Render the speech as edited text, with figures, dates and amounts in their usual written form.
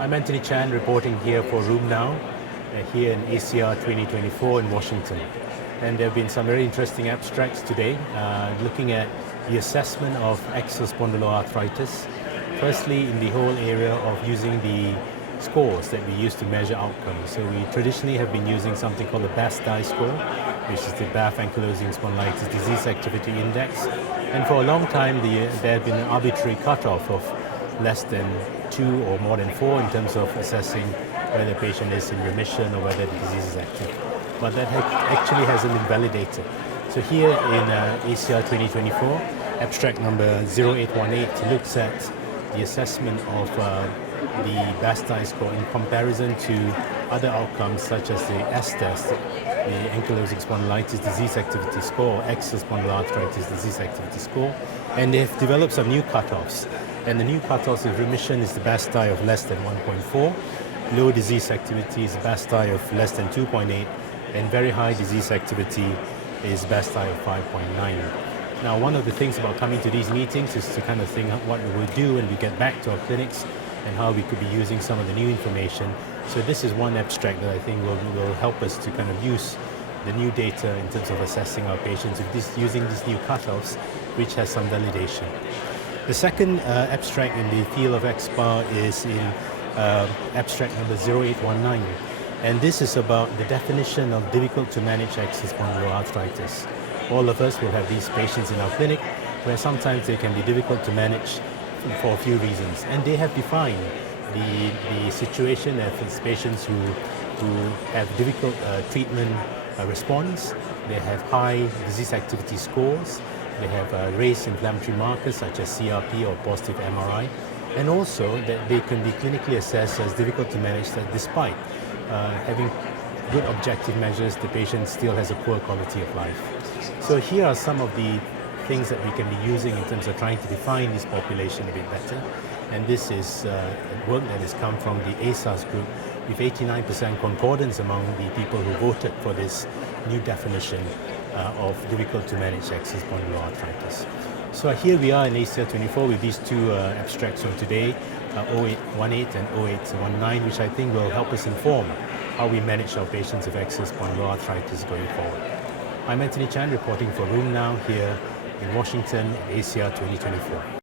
I'm Antoni Chan reporting here for Room Now, here in ACR 2024 in Washington. And there have been some very interesting abstracts today, looking at the assessment of axial spondyloarthritis. Firstly, in the whole area of using the scores that we use to measure outcomes. So we traditionally have been using something called the BASDAI score, which is the BAF Ankylosing Spondylitis Disease Activity Index. And for a long time, there had been an arbitrary cutoff of less than 2 or more than 4 in terms of assessing whether the patient is in remission or whether the disease is active. But that actually hasn't been validated. So here in ACR 2024, abstract number 0818 looks at the assessment of the BASDAI score in comparison to other outcomes such as the STES, the Ankylosing Spondylitis Disease Activity Score, Axial Spondylarthritis Disease Activity Score, and they've developed some new cutoffs. And the new cutoffs of remission is the BASDAI of less than 1.4, low disease activity is BASDAI of less than 2.8, and very high disease activity is BASDAI of 5.9. Now, one of the things about coming to these meetings is to kind of think what we will do when we get back to our clinics and how we could be using some of the new information. So this is one abstract that I think will help us to kind of use the new data in terms of assessing our patients using these new cutoffs, which has some validation. The second abstract in the field of axSpA is in abstract number 0819. And this is about the definition of difficult to manage axial spondyloarthritis. All of us will have these patients in our clinic where sometimes they can be difficult to manage for a few reasons. And they have defined the situation as patients who have difficult treatment response, they have high disease activity scores, they have raised inflammatory markers such as CRP or positive MRI, and also that they can be clinically assessed as difficult to manage that despite having good objective measures, the patient still has a poor quality of life. So here are some of the things that we can be using in terms of trying to define this population a bit better. And this is work that has come from the ASAS group with 89% concordance among the people who voted for this new definition of difficult to manage axial spondyloarthritis. So here we are in ACR 24 with these two abstracts from today, 0818 and 0819, which I think will help us inform how we manage our patients with axial spondyloarthritis going forward. I'm Antoni Chan reporting for Room Now here in Washington, ACR 2024.